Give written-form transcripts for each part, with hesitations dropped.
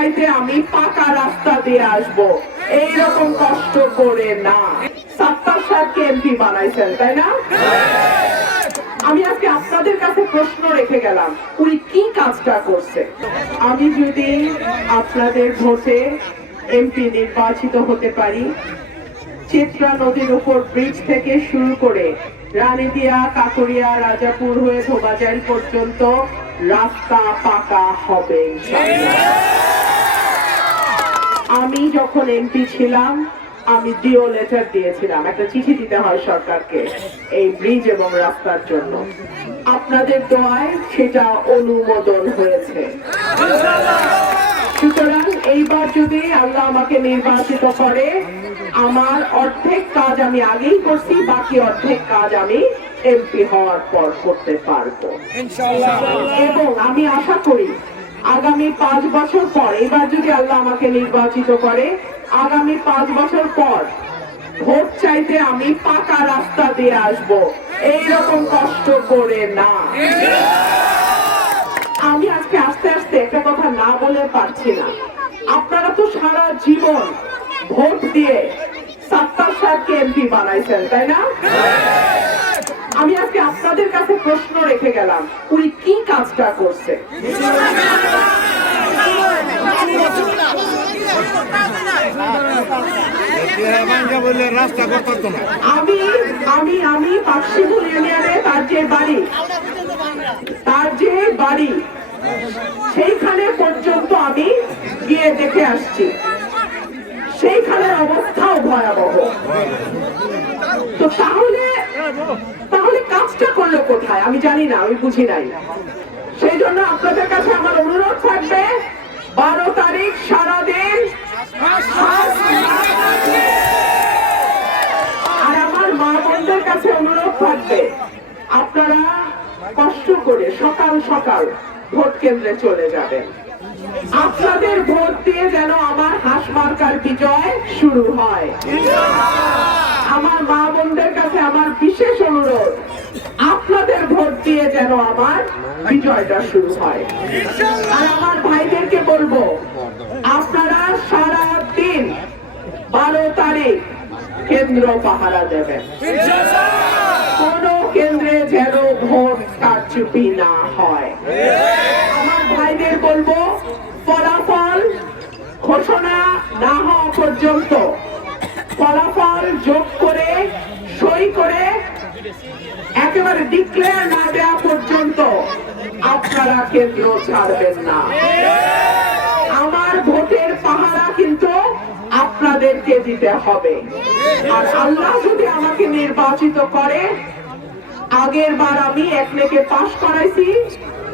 চাইতে আমি পাকা রাস্তা দিয়ে আসবো, এইরকম কষ্ট করে না। সাত্তার সাহেবকে এমপি বানাইছেন, তাই না? আমি আজকে আপনাদের কাছে প্রশ্ন রেখে গেলাম, উনি কি কাজটা করছে? আমি যদি আপনাদের ভোটে এমপি নির্বাচিত হতে পারি, চিত্রা নদীর উপর ব্রিজ থেকে শুরু করে রানীদিয়া, কাকড়িয়া, রাজাপুর হয়ে ধোবাজারি পর্যন্ত রাস্তা পাকা হবে। আমি যখন এমপি ছিলাম, আমি ডিও লেটার দিয়েছিলাম, একটা চিঠি দিতে হয় সরকারকে এই ব্রিজ এবং রাস্তার জন্য। আপনাদের দোয়ায় সেটা অনুমোদন হয়েছে। সুতরাং এইবার যদি আল্লাহ আমাকে নির্বাচিত করে, আমার অর্ধেক কাজ আমি আগেই করছি, বাকি অর্ধেক কাজ আমি এমপি হওয়ার পর করতে পারবো এবং আমি আশা করি আগামী 5 বছর পর, এবার যদি আল্লাহ আমাকে নির্বাচিত করে, আগামী 5 বছর পর ভোট চাইতে আমি পাকা রাস্তা দিয়ে আসবো, এইরকম কষ্ট করে না। আমি আজকে আস্তে আস্তে একটা কথা না বলে পারছি না। আপনারা তো সারা জীবন ভোট দিয়ে সাত্তার সাহেবকে এমপি বানাইছেন, তাই না? আমি আজকে আপনাদের কাছে প্রশ্ন রেখে গেলাম, উনি কি কাজটা করছে? আমি পাকশিপুর ইউনিয়নে তার যে বাড়ি সেইখানে পর্যন্ত আমি গিয়ে দেখে আসছি, সেইখানের অবস্থাও ভয়াবহ। তো তাহলে কাজটা করলো কোথায়? আমি জানি না, আমি বুঝি নাই। সেই জন্য আপনাদের কাছে আমার অনুরোধ থাকবে, 12 তারিখ সারাদিন আর আমার মা বোনদের কাছে অনুরোধ থাকবে, আপনারা কষ্ট করে সকাল সকাল ভোট কেন্দ্রে চলে যাবেন। আপনাদের ভোট দিয়ে যেন আমার হাঁস মার্কার বিজয় শুরু হয়। আমার মা বোনদের কাছে আমার বিশেষ অনুরোধ, আপনাদের ভোট দিয়ে যেন আমার বিজয়টা শুরু হয়। আর আমার ভাইদেরকে বলবো, আপনারা সারা দিন 12 তারিখ কেন্দ্র পাহারা দেবেন, কোন কেন্দ্রে যেন ভোট কারচুপি না হয়। আমার ভাইদের বলবো, ফলাফল ঘোষণা না হওয়া পর্যন্ত, ফলাফল যোগ করে সই করে একেবারে ডিক্লেয়ার না দেওয়া পর্যন্ত আপনারা কেন্দ্র ছাড়বেন না। আমার ভোটের পাহারা কিন্তু আপনাদেরকে দিতে হবে। আর আল্লাহ যদি আমাকে নির্বাচিত করে, আগের বার আমি একনেকে পাশ করাইছি,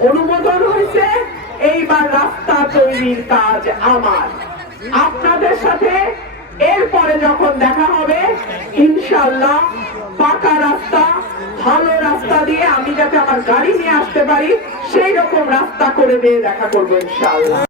অনুমোদন হয়েছে, এইবার রাস্তা তৈরির কাজ আমার। আপনাদের সাথে এরপরে যখন দেখা হবে, ইনশাআল্লাহ পাকা রাস্তা, ভালো রাস্তা দিয়ে আমি যাতে আমার গাড়ি নিয়ে আসতে পারি, সেই রকম রাস্তা করে দিয়ে দেখা করবো ইনশাআল্লাহ।